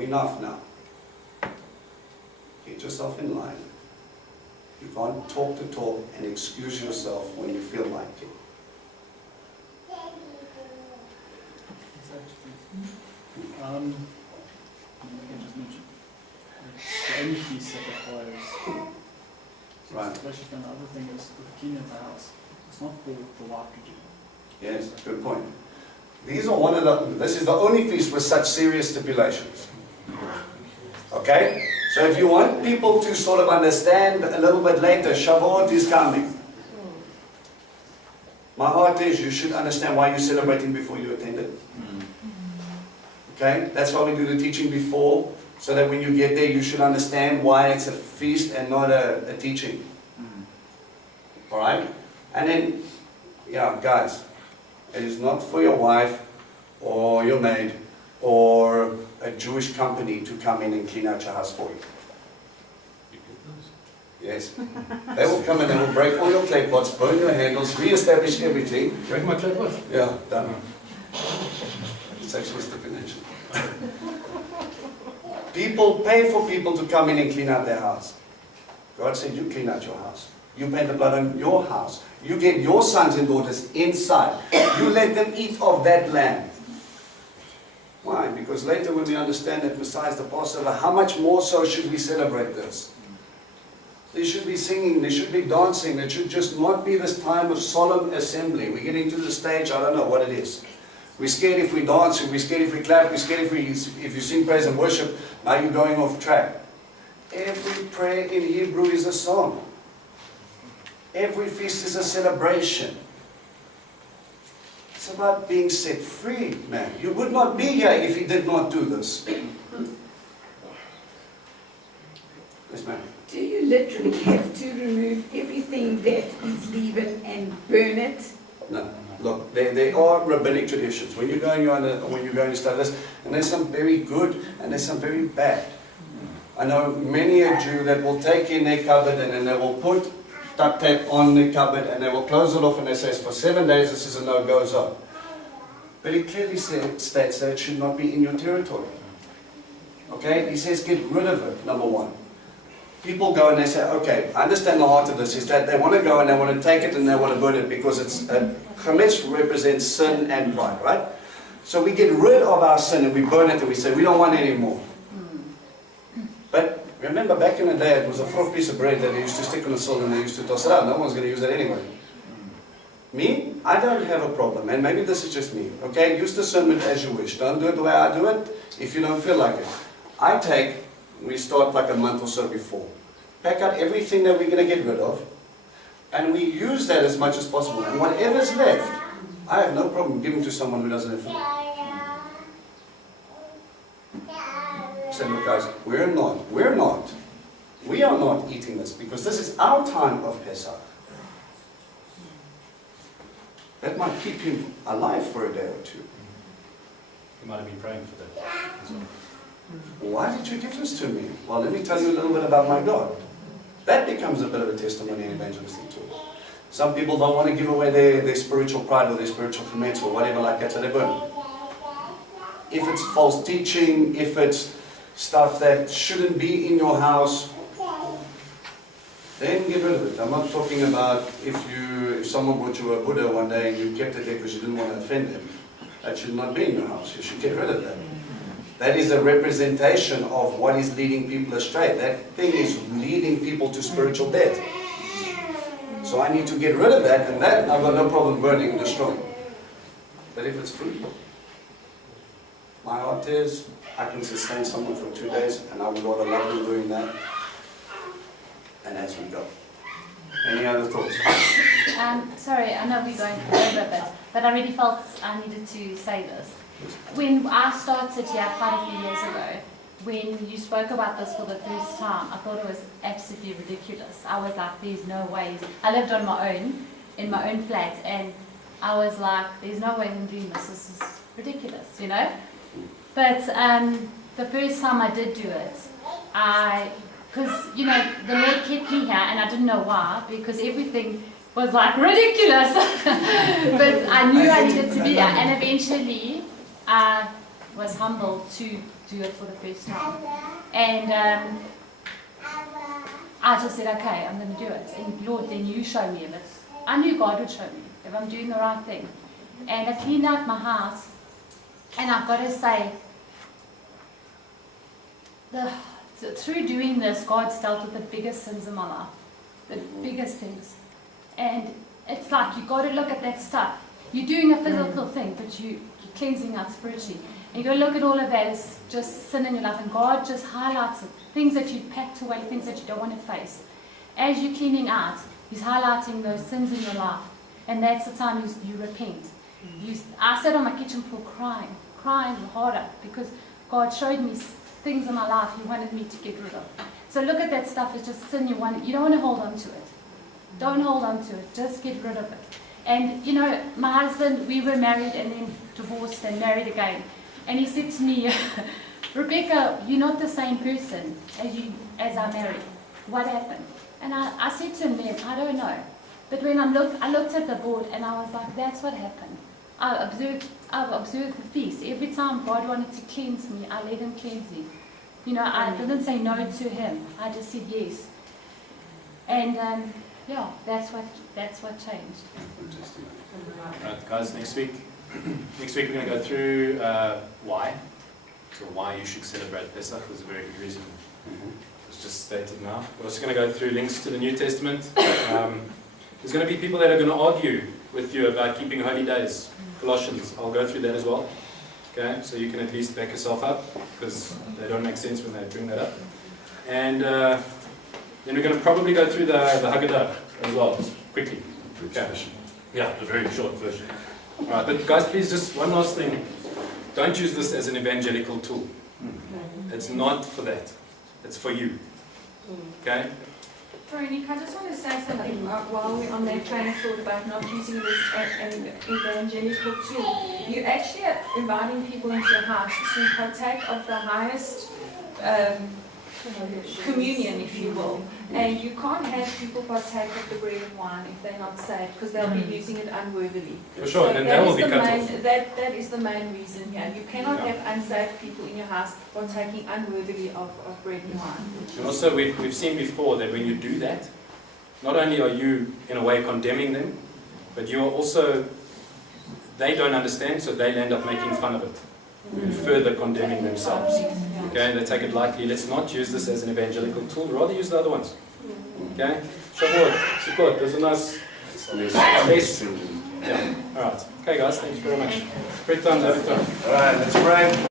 enough now. Get yourself in line. You can't talk the talk and excuse yourself when you feel like it. The only piece that requires Right. stipulations, and the other thing is with cleaning the house. It's not for the wife to do. Yes, good point. These are one of the, this is the only feast with such serious stipulations. Okay? So if you want people to sort of understand a little bit later, Shavuot is coming. My heart is you should understand why you're celebrating before you attend it. Okay? That's why we do the teaching before, so that when you get there you should understand why it's a feast and not a teaching. Alright? And then, yeah, guys, it is not for your wife or your maid or a Jewish company to come in and clean out your house for you. Yes. They will come and they will break all your clay pots, burn your handles, re-establish everything. Break my clay pot? Yeah, done. It's actually a stipulation. People pay for people to come in and clean out their house. God said, you clean out your house. You pay the blood on your house. You get your sons and daughters inside. You let them eat of that land. Why? Because later when we understand that besides the Passover, how much more so should we celebrate this? There should be singing, there should be dancing, there should just not be this time of solemn assembly. We're getting to the stage, I don't know what it is. We're scared if we dance, we're scared if we clap, we're scared if you sing praise and worship, now you're going off track. Every prayer in Hebrew is a song. Every feast is a celebration. It's about being set free, man. You would not be here if you did not do this. Yes, ma'am. Do you literally have to remove everything that is leaven and burn it? No. Look, there are rabbinic traditions. When you're going to study this, and there's some very good and there's some very bad. I know many a Jew that will take in their cupboard and then they will put duct tape on the cupboard and they will close it off and they say for 7 days this is a no-go zone. But he clearly states that it should not be in your territory. Okay? He says get rid of it, number one. People go and they say, okay, I understand the heart of this, is that they want to go and they want to take it and they want to burn it because it's, chametz represents sin and pride, right? So we get rid of our sin and we burn it and we say, we don't want it anymore. But remember, back in the day, it was a fourth piece of bread that they used to stick on the sill and they used to toss it out. No one's going to use that anyway. Me, I don't have a problem, and maybe this is just me, okay? Use discernment as you wish. Don't do it the way I do it if you don't feel like it. We start like a month or so before. Pack out everything that we're going to get rid of, and we use that as much as possible. And whatever's left, I have no problem giving to someone who doesn't have food. So look guys, we are not eating this because this is our time of Pesach. That might keep him alive for a day or two. You might have been praying for that as well. Why did you give this to me? Well, let me tell you a little bit about my God. That becomes a bit of a testimony and evangelistic tool. Some people don't want to give away their spiritual pride or their spiritual ferments or whatever like that, so they burn. If it's false teaching, if it's stuff that shouldn't be in your house, then get rid of it. I'm not talking about if someone brought you a Buddha one day and you kept it there because you didn't want to offend him. That should not be in your house. You should get rid of that. That is a representation of what is leading people astray. That thing is leading people to spiritual death. So I need to get rid of that, and that I've got no problem burning and destroying. But if it's food, my heart is, I can sustain someone for 2 days, and I would rather love them doing that. And as we go. Any other thoughts? Sorry, I know we're going over a bit, but I really felt I needed to say this. When I started here quite a few years ago, when you spoke about this for the first time, I thought it was absolutely ridiculous. I was like, there's no way. I lived on my own, in my own flat, and I was like, there's no way I'm doing this. This is ridiculous, you know? But the first time I did do it, because, you know, the Lord kept me here, and I didn't know why, because everything was like ridiculous. But I knew I needed to be here, and eventually, was humble to do it for the first time. And I just said, okay, I'm going to do it. And Lord, then you show me if it's, I knew God would show me if I'm doing the right thing. And I cleaned out my house, and I've got to say, through doing this, God's dealt with the biggest sins in my life, the biggest things. And it's like you got to look at that stuff. You're doing a physical thing, but you're cleansing out spiritually. And you got to look at all of that as just sin in your life, and God just highlights it. Things that you packed away, things that you don't want to face. As you're cleaning out, He's highlighting those sins in your life, and that's the time you repent. I sat on my kitchen floor crying harder, because God showed me things in my life He wanted me to get rid of. So look at that stuff as just sin you don't want to hold on to it. Don't hold on to it, just get rid of it. And you know, my husband, we were married and then divorced and married again. And he said to me, Rebecca, you're not the same person as I married. What happened? And I said to him then, I don't know. But when I looked at the board and I was like, that's what happened. I've observed the feast. Every time God wanted to cleanse me, I let Him cleanse me. You know, I didn't say no to Him. I just said yes. And yeah, that's what changed. Right, guys, next week we're going to go through why. So why you should celebrate Pesach. There's a very good reason. It's just stated now. We're also going to go through links to the New Testament. There's going to be people that are going to argue with you about keeping holy days. Colossians, I'll go through that as well. Okay, so you can at least back yourself up, because they don't make sense when they bring that up. And then we're going to probably go through the Haggadah as well, just quickly. Okay. Yeah, the very short version. Alright, but guys, please, just one last thing. Don't use this as an evangelical tool. It's not for that. It's for you. Okay? Tony, I just want to say something while we're on that train of thought about not using it as an evangelical tool. You're actually inviting people into your house to partake of the highest communion, if you will. And you can't have people partake of the bread and wine if they're not saved, because they'll be using it unworthily. For sure, and then they will be cut off. That is the main reason here. You cannot have unsaved people in your house partaking unworthily of bread and wine. And also, we've seen before that when you do that, not only are you, in a way, condemning them, but you are also, they don't understand, so they end up making fun of it and further condemning themselves. Okay, they take it lightly. Let's not use this as an evangelical tool, rather use the other ones. Okay? Shavuot, support, there's a nice space. Yeah. Alright. Okay guys, thanks very much. Great time, every time. Alright, let's pray.